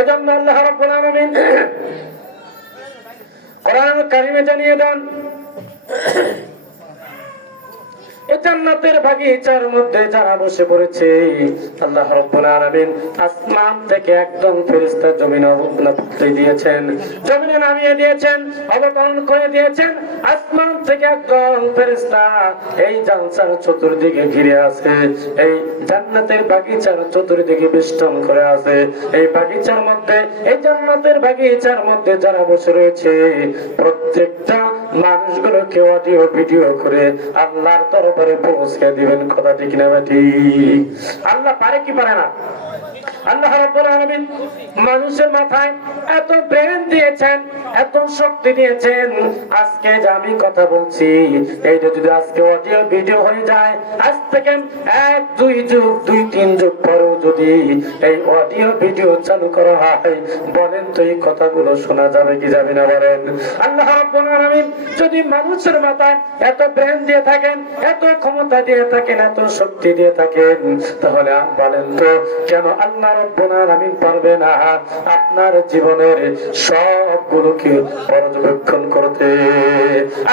এজন্য আল্লাহ রাব্বুল আলামিন কোরআন কারিমে জানিয়ে দেন, এই জান্নাতের বাগিচার মধ্যে যারা বসে পড়েছে, আল্লাহ রাব্বুল আলামিন আসমান থেকে একদম ফেরেশতা জমিনে নামিয়ে দিয়েছেন, জমিনে নামিয়ে দিয়েছেন, অবতরণ করে দিয়েছেন। আসমান থেকে একদম ফেরেশতা এই জান্নাতের চতুর্দিকে ঘিরে আছে, এই জান্নাতের বাগিচার চতুর্দিকে বেষ্টন করে আছে। এই বাগিচার মধ্যে, এই জান্নাতের বাগিচার মধ্যে যারা বসে রয়েছে, প্রত্যেকটা মানুষগুলোকে অডিও ভিডিও করে আল্লাহর দরবারে পৌঁছে দিবেন। কথা ঠিক না ঠিক? আল্লাহ পারে কি পারে না? আল্লাহ রাব্বুল আলামিন মানুষের মাথায় এত ব্রেন দিয়েছেন, এত শক্তি দিয়েছেন। আজকে যে আমি কথা বলছি, এইটা যদি আজকে অডিও ভিডিও হয়ে যায়, আজ থেকে 1 2 যুগ 2 3 যুগ পরেও যদি এই অডিও ভিডিও চালু করা হয়, বলেন তো এই কথাগুলো শোনা যাবে কি যাবে না বলেন? আল্লাহ রাব্বুল আলামিন যদি মানুষের মাথায় এত ব্রেন দিয়ে থাকেন, এত ক্ষমতা দিয়ে থাকেন, এত শক্তি দিয়ে থাকেন, তাহলে বলেন তো কেন আল্লাহ রাব্বুল আলামিন পারবে না আপনার জীবনের সবগুলোকে পর্যবেক্ষণ করতে?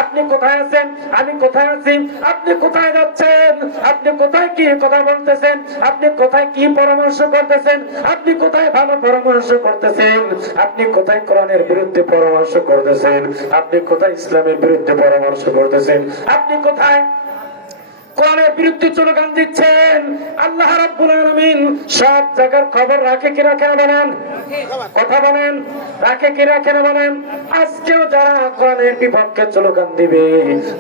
আপনি কোথায় আছেন, আমি কোথায় আছি, আপনি কোথায় যাচ্ছেন, আপনি কোথায় কি কথা বলতেছেন, আপনি কোথায় কি পরামর্শ করতেছেন, আপনি কোথায় ভালো পরামর্শ করতেছেন, আপনি কোথায় কোরআনের বিরুদ্ধে পরামর্শ করতেছেন, আপনি কোথায় ইসলামের বিরুদ্ধে পরামর্শ করতেছেন, আপনি কোথায় কোরআনের বিরুদ্ধে স্লোগান দিচ্ছেন, আল্লাহ রাব্বুল আলামিন সব জায়গার খবর রাখে কি রাখে না বলেন? কথা বলেন, রাখে কি রাখে না বলেন? আজকেও যারা কোরআনের বিপক্ষে স্লোগান দিবে,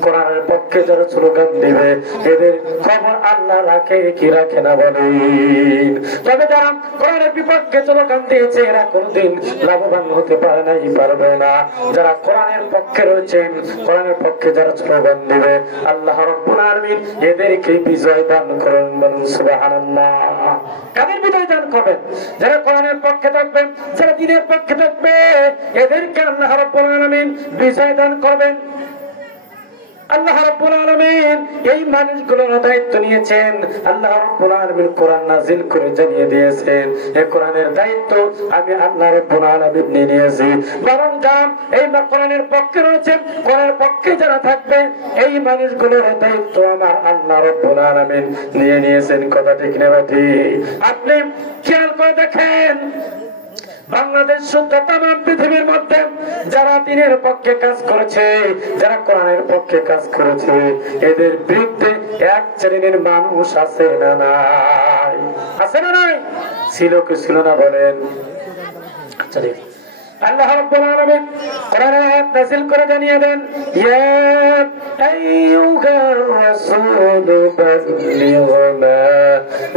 কোরআনের পক্ষে যারা স্লোগান দিবে, এদের খবর আল্লাহ রাখে কি রাখে না বলেন? তবে যারা কোরআনের বিপক্ষে স্লোগান দিয়েছে, এরা কোনদিন লাভবান হতে পারে নাই, পারবে না। যারা কোরআনের পক্ষে রয়েছেন, কোরআনের পক্ষে যারা স্লোগান দিবে, আল্লাহ রাব্বুল আলামিন এদেরকে বিজয় দান করেন। বলুন সুবহানাল্লাহ। কাদের বিজয় দান করবেন? যারা কোরআনের পক্ষে থাকবেন, যারা দ্বীনের পক্ষে থাকবে, এদেরকে আল্লাহ রাব্বুল আলামিন বিজয় দান করবেন। আল্লাহ রাব্বুল আলামিন এই মানুষগুলোর দায়িত্ব নিয়েছেন। আল্লাহ রাব্বুল আলামিন কোরআন নাযিল করে জানিয়ে দিয়েছেন, এই কোরআনের দায়িত্ব আমি আল্লাহ রাব্বুল আলামিন নিয়ে নিয়েছি। বরং এই কোরআনের পক্ষে রয়েছে, কোরআনের পক্ষে যারা থাকবে, এই মানুষগুলোর দায়িত্ব আমার আল্লাহ রাব্বুল আলামিন নিয়ে নিয়েছেন। কথা ঠিক না ঠিক? আপনি খেয়াল করে দেখেন, বাংলাদেশ সহ তাম পৃথিবীর মধ্যে যারা দ্বীনের পক্ষে কাজ করেছে, যারা কোরআনের পক্ষে কাজ করেছে, এদের বিরুদ্ধে এক শ্রেণীর মানুষ আছে না নাই? আছে না নাই? ছিল কি ছিল না বলেন? আচ্ছা দেখি, আল্লাহ রাব্বুল আলামিন কোরআনের আয়াত নাযিল করে জানিয়ে দেন, ইয়া আইয়ুহার রাসূলু বাল্লিগ মা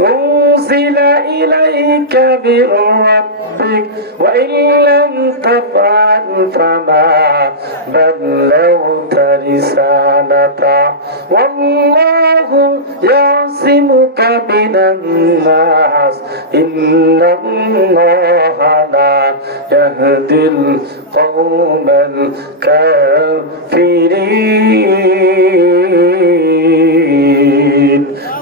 উনজিলা ইলাইকা মির রাব্বিক ওয়া ইল্লাম তাফআল ফামা বাল্লাগতা রিসালাতা ওয়াল্লাহু ইয়াসিমুকা মিনান নাস ইন্নাল্লাহা লা ইয়াহদিল কওমাল কাফিরিন।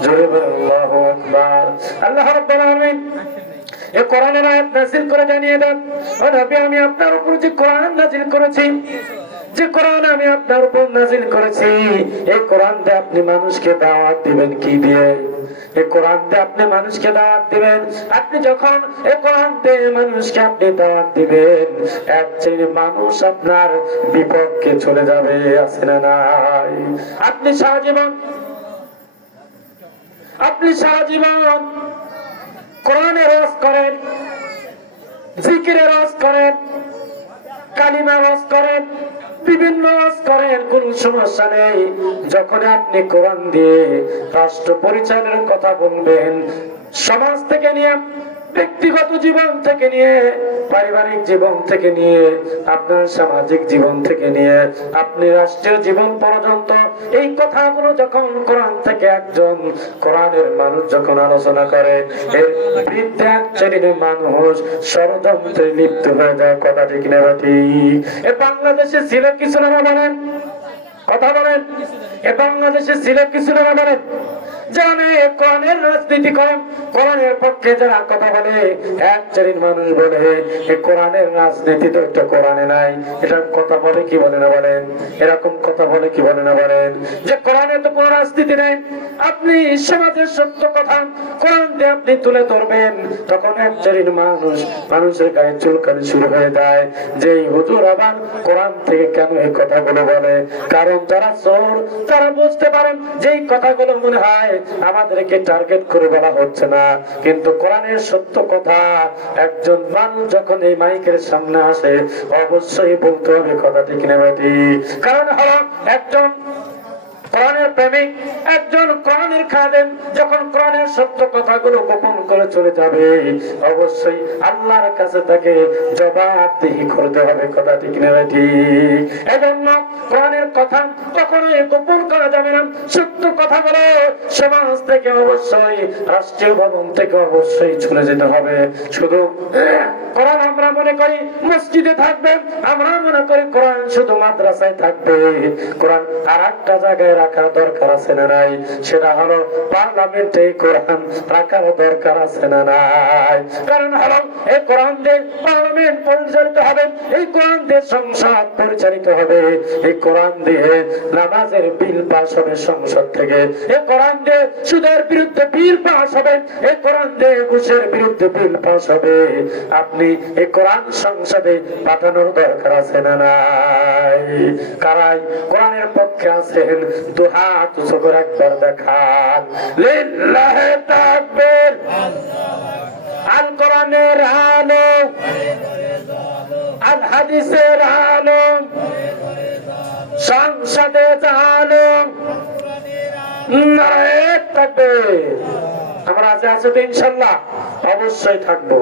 জোরে বলুন আল্লাহু আকবার। আল্লাহ রাব্বুল আলামিন এই কোরআনের আয়াত নাযিল করে জানিয়ে দেন, ও নবী, আমি আপনার উপর যে কোরআন নাযিল করেছি, যে কোরআন আমি আপনার উপর নাযিল করেছি, এই কোরআন দিয়ে আপনি মানুষকে দাওয়াত দিবেন কি দিয়ে? এই কোরআন দিয়ে আপনি মানুষকে দাওয়াত দিবেন। আপনি যখন এই কোরআন দিয়ে মানুষকে আপনি দাওয়াত দিবেন, এক শ্রেণীর মানুষ আপনার বিপক্ষে চলে যাবে, আছে না নাই? আপনি সারা জীবন কোরআনের রস করেন, জিকিরের রস করেন, কালিমা রস করেন, বিভিন্ন রস করেন, কোন সমস্যা নেই। যখন আপনি কোরআন দিয়ে রাষ্ট্র পরিচালনার কথা বলবেন, সমাজ থেকে নিয়ে, ব্যক্তিগত জীবন থেকে নিয়ে, পারিবারিক জীবন থেকে নিয়ে, আপনার সামাজিক জীবন থেকে নিয়ে, আপনি রাষ্ট্রীয় জীবন পর্যন্ত, এই কথাগুলো যখন কোরআন থেকে একজন কোরআনের মানুষ যখন আলোচনা করে, এর বিরুদ্ধে এক শ্রেণীর মানুষ ষড়যন্ত্রে লিপ্ত হয়ে যায়। কথা ঠিক না ঠিক? এ বাংলাদেশে ছিল কিছু না বলেন? কথা বলেন, এ বাংলাদেশে ছিল কিছু না বলেন? জানে কোরআনের রাজনীতি করে, কোরআনের পক্ষে যারা কথা বলে, এক শ্রেণীর মানুষ বলে এই কোরআনের রাজনীতি তো একটা কোরআনে নাই। এটা কথা বলে কি বলে না বলেন? এরকম কথা বলে কি বলে না বলেন? যে কোরআনে তো কোনো রাজনীতি নাই। আপনি সমাজের সত্য কথা কোরআন দিয়ে আপনি তুলে ধরবেন, তখন এক শ্রেণীর মানুষের গায়ে চুলকানি শুরু হয়ে যায় যে এই হুজুর আবার কোরআন থেকে কেন এই কথাগুলো বলে। কারণ যারা চোর তারা বুঝতে পারেন যে এই কথাগুলো মনে হয় আমাদেরকে টার্গেট করে বলা হচ্ছে না, কিন্তু কোরআনের সত্য কথা একজন মানুষ যখন এই মাইকের সামনে আসে অবশ্যই বলতে হবে কথাটি কিনা বেটি। কারণ হলো একজন কোরআনের প্রেমিক, একজন কোরআনের খাদেম যখন কোরআনের সত্য কথাগুলো গোপন করে চলে যাবে, অবশ্যই আল্লাহর কাছে তাকে জবাবদিহি করতে হবে কথাটি কিনা বেটি। এজন্য কোরআনের কথা কখনোই গোপন করা যাবে না। সত্য কথা বলে সমাজ থেকে অবশ্যই, রাষ্ট্রীয় ভবন থেকে অবশ্যই চলে যেতে হবে। শুধু কোরআন আমরা মনে করি মসজিদে থাকবে, আমরা মনে করি কোরআন শুধু মাদ্রাসায় থাকবে। কোরআন আর একটা জায়গায় রাখার দরকার আছে না নাই? সেটা হলো পার্লামেন্টে কোরআন রাখার দরকার আছে না নাই? কারণ হলো এই কোরআন দিয়ে পার্লামেন্ট পরিচালিত হবে, এই কোরআন দিয়ে সংসদ পরিচালিত হবে, এই কোরআন দিয়ে নামাজের বিল পাস হবে সংসদ থেকে, এই কোরআন দিয়ে সুদের বিরুদ্ধে বিল পাস হবে, এই কোরআন দিয়ে ঘুষের বিরুদ্ধে বিল পাস হবে। আপনি এই কোরআন সংসদে পাঠানোর দরকার আছে না নাই? কারাই কোরআনের পক্ষে আছেন দুহাত উঁচু করে একবার দেখান লিল্লাহে তাকবীর। আল কোরআনের আলো, আল হাদিসের আলো, সংসদে আলো, নারায়ে তাকবীর। আমরা আজ আছি তো ইনশাআল্লাহ অবশ্যই থাকবো।